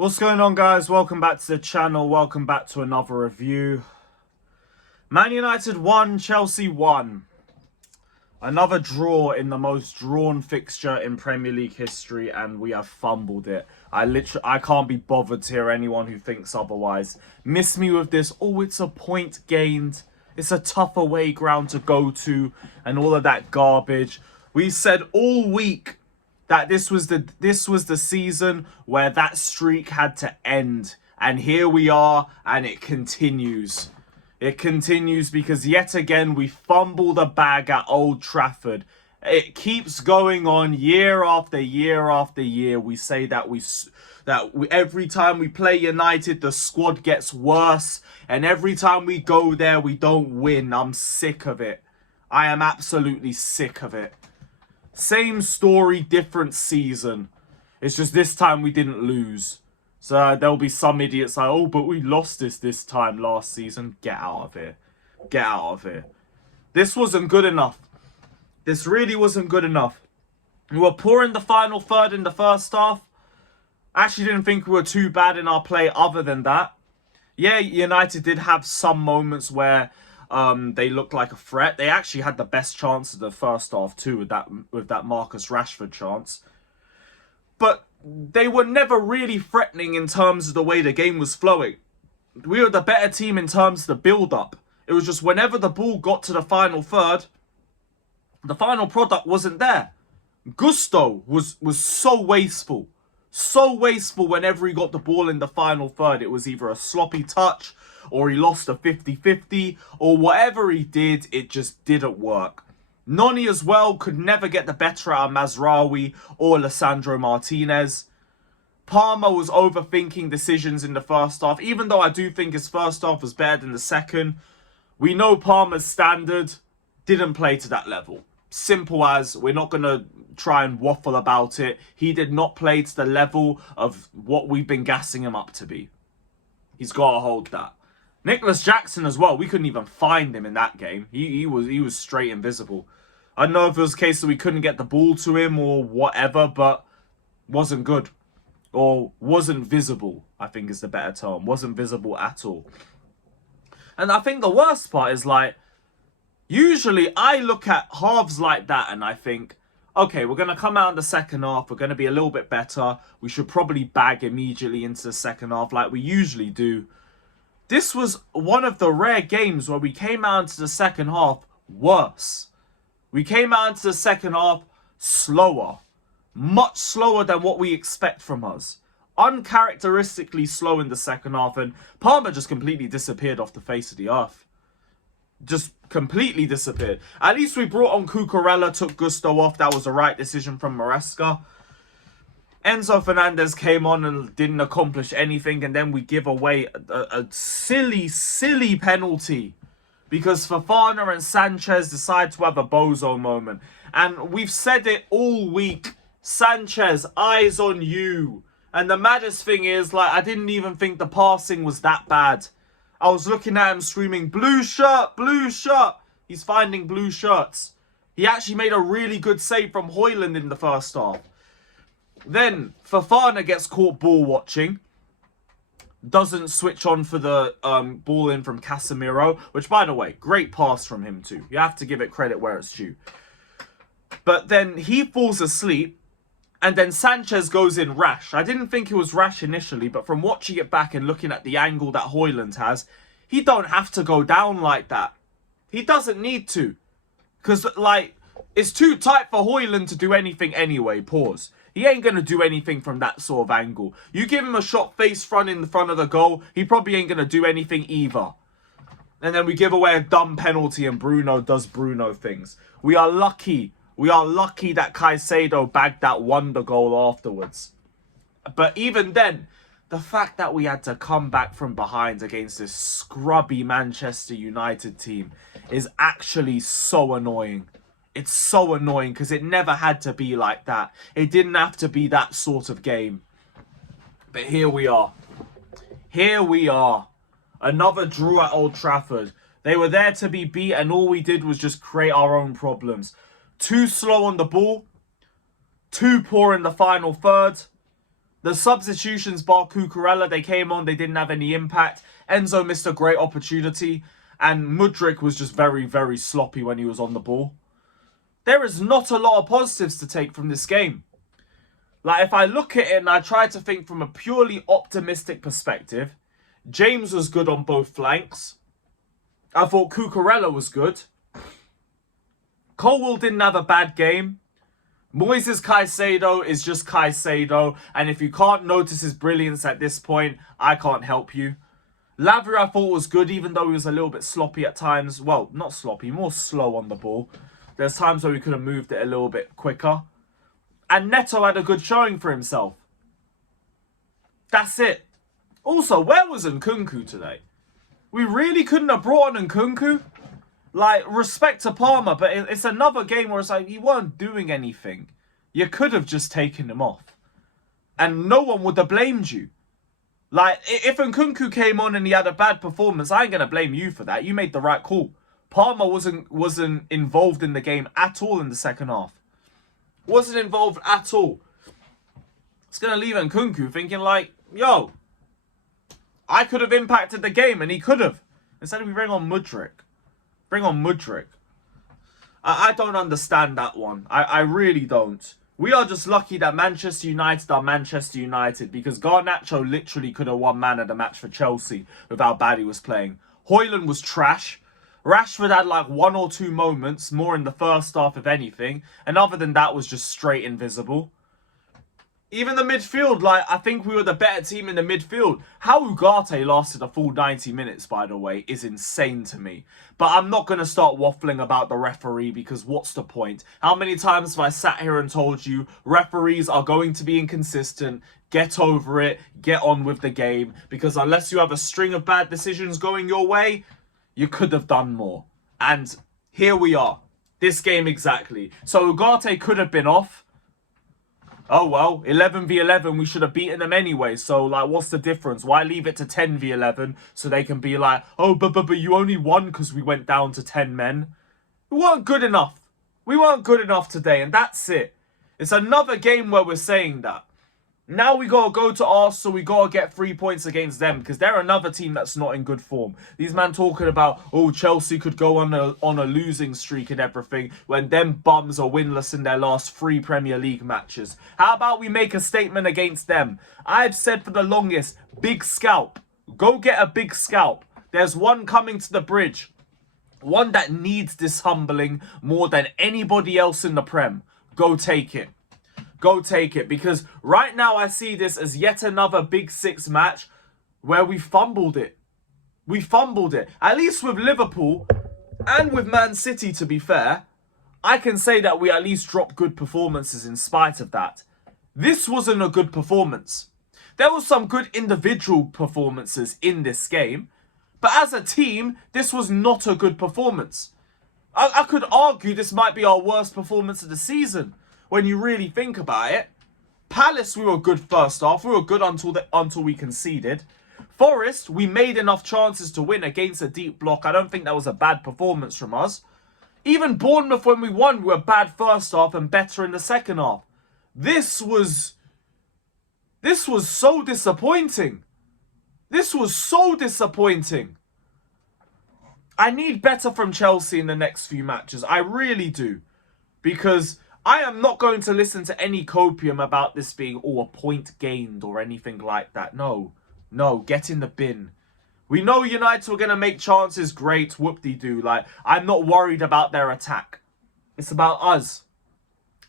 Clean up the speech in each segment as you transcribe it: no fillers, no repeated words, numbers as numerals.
What's going on, guys? Welcome back to the channel. Welcome back to another review. Man United won, Chelsea won. Another draw in the most drawn fixture in Premier League history, and we have fumbled it. I can't be bothered to hear anyone who thinks otherwise. Miss me with this, oh, it's a point gained. It's a tough away ground to go to, and all of that garbage. We said all week that this was the season where that streak had to end. And here we are, and it continues. It continues because yet again we fumble the bag at Old Trafford. It keeps going on year after year after year. We say that every time we play United, the squad gets worse, and every time we go there, we don't win. I'm sick of it. I am absolutely sick of it. Same story, different season. It's just this time we didn't lose. So there'll be some idiots like, oh, but we lost this time last season. Get out of here. Get out of here. This wasn't good enough. This really wasn't good enough. We were poor in the final third in the first half. I actually didn't think we were too bad in our play other than that. Yeah, United did have some moments where they looked like a threat. They actually had the best chance of the first half too with that Marcus Rashford chance. But they were never really threatening in terms of the way the game was flowing. We were the better team in terms of the build-up. It was just whenever the ball got to the final third, the final product wasn't there. Gusto was so wasteful. So wasteful whenever he got the ball in the final third. It was either a sloppy touch or he lost a 50-50 or whatever he did, it just didn't work. Noni as well could never get the better out of Mazraoui or Lisandro Martinez. Palmer was overthinking decisions in the first half. Even though I do think his first half was better than the second, we know Palmer's standard didn't play to that level. Simple as, we're not going to try and waffle about it. He did not play to the level of what we've been gassing him up to be. He's got to hold that. Nicholas Jackson as well. We couldn't even find him in that game. He was straight invisible. I don't know if it was a case that we couldn't get the ball to him or whatever, but wasn't good. Or wasn't visible, I think is the better term. Wasn't visible at all. And I think the worst part is, like, usually I look at halves like that and I think, okay, we're going to come out in the second half. We're going to be a little bit better. We should probably bag immediately into the second half like we usually do. This was one of the rare games where we came out into the second half worse. We came out into the second half slower. Much slower than what we expect from us. Uncharacteristically slow in the second half. And Palmer just completely disappeared off the face of the earth. Just completely disappeared. At least we brought on Cucurella, took Gusto off. That was the right decision from Maresca. Enzo Fernandez came on and didn't accomplish anything. And then we give away a silly penalty. Because Fofana and Sanchez decide to have a bozo moment. And we've said it all week. Sanchez, eyes on you. And the maddest thing is, like, I didn't even think the passing was that bad. I was looking at him screaming, blue shirt, blue shirt. He's finding blue shirts. He actually made a really good save from Højlund in the first half. Then Fofana gets caught ball watching. Doesn't switch on for the ball in from Casemiro. Which, by the way, great pass from him too. You have to give it credit where it's due. But then he falls asleep. And then Sanchez goes in rash. I didn't think it was rash initially. But from watching it back and looking at the angle that Højlund has, he don't have to go down like that. He doesn't need to. Because, like, it's too tight for Højlund to do anything anyway. Pause. He ain't going to do anything from that sort of angle. You give him a shot face front in the front of the goal, he probably ain't going to do anything either. And then we give away a dumb penalty and Bruno does Bruno things. We are lucky. We are lucky that Caicedo bagged that wonder goal afterwards. But even then, the fact that we had to come back from behind against this scrubby Manchester United team is actually so annoying. It's so annoying because it never had to be like that. It didn't have to be that sort of game. But here we are. Here we are. Another draw at Old Trafford. They were there to be beat and all we did was just create our own problems. Too slow on the ball. Too poor in the final third. The substitutions, bar Cucurella, they came on, they didn't have any impact. Enzo missed a great opportunity. And Mudryk was just very, very sloppy when he was on the ball. There is not a lot of positives to take from this game. Like, if I look at it and I try to think from a purely optimistic perspective, James was good on both flanks. I thought Cucurella was good. Colwill didn't have a bad game. Moises Caicedo is just Caicedo. And if you can't notice his brilliance at this point, I can't help you. Lavia I thought was good, even though he was a little bit sloppy at times. Well, not sloppy, more slow on the ball. There's times where we could have moved it a little bit quicker. And Neto had a good showing for himself. That's it. Also, where was Nkunku today? We really couldn't have brought on Nkunku? Like, respect to Palmer, but it's another game where it's like, you weren't doing anything. You could have just taken him off. And no one would have blamed you. Like, if Nkunku came on and he had a bad performance, I ain't going to blame you for that. You made the right call. Palmer wasn't involved in the game at all in the second half. Wasn't involved at all. It's going to leave Nkunku thinking like, yo, I could have impacted the game, and he could have. Instead, we bring on Mudryk. Bring on Mudryk. I don't understand that one. I really don't. We are just lucky that Manchester United are Manchester United, because Garnacho literally could have won man of the match for Chelsea with how bad he was playing. Højlund was trash. Rashford had like 1 or 2 moments, more in the first half if anything. And other than that was just straight invisible. Even the midfield, like, I think we were the better team in the midfield. How Ugarte lasted a full 90 minutes, by the way, is insane to me. But I'm not going to start waffling about the referee, because what's the point? How many times have I sat here and told you referees are going to be inconsistent? Get over it. Get on with the game. Because unless you have a string of bad decisions going your way, you could have done more. And here we are. This game exactly. So Ugarte could have been off. Oh, well, 11v11, we should have beaten them anyway. So, like, what's the difference? Why leave it to 10v11 so they can be like, oh, but you only won because we went down to 10 men? We weren't good enough. We weren't good enough today, and that's it. It's another game where we're saying that. Now we got to go to Arsenal. We got to get 3 points against them, because they're another team that's not in good form. These men talking about, oh, Chelsea could go on a losing streak and everything, when them bums are winless in their last 3 Premier League matches. How about we make a statement against them? I've said for the longest, big scalp. Go get a big scalp. There's one coming to the bridge. One that needs this humbling more than anybody else in the Prem. Go take it. Go take it, because right now I see this as yet another Big Six match where we fumbled it. We fumbled it. At least with Liverpool and with Man City, to be fair, I can say that we at least dropped good performances in spite of that. This wasn't a good performance. There were some good individual performances in this game, but as a team, this was not a good performance. I could argue this might be our worst performance of the season. When you really think about it. Palace, we were good first half. We were good until we conceded. Forest, we made enough chances to win against a deep block. I don't think that was a bad performance from us. Even Bournemouth, when we won, we were bad first half and better in the second half. This was so disappointing. This was so disappointing. I need better from Chelsea in the next few matches. I really do. Because I am not going to listen to any copium about this being all a point gained or anything like that. No, get in the bin. We know United were going to make chances, great, whoop-de-doo. Like, I'm not worried about their attack. It's about us.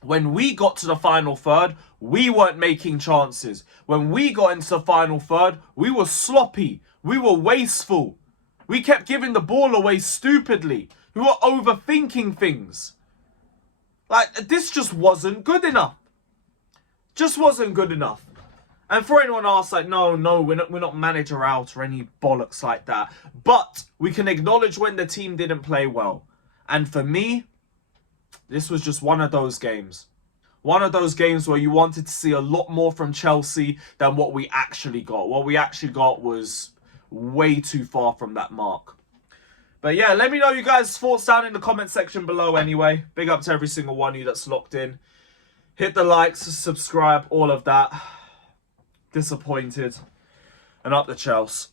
When we got to the final third, we weren't making chances. When we got into the final third, we were sloppy. We were wasteful. We kept giving the ball away stupidly. We were overthinking things. Like, this just wasn't good enough. Just wasn't good enough. And for anyone else, like, no, we're not manager out or any bollocks like that. But we can acknowledge when the team didn't play well. And for me, this was just one of those games. One of those games where you wanted to see a lot more from Chelsea than what we actually got. What we actually got was way too far from that mark. But yeah, let me know you guys' thoughts down in the comment section below anyway. Big up to every single one of you that's locked in. Hit the likes, subscribe, all of that. Disappointed. And up the Chelsea.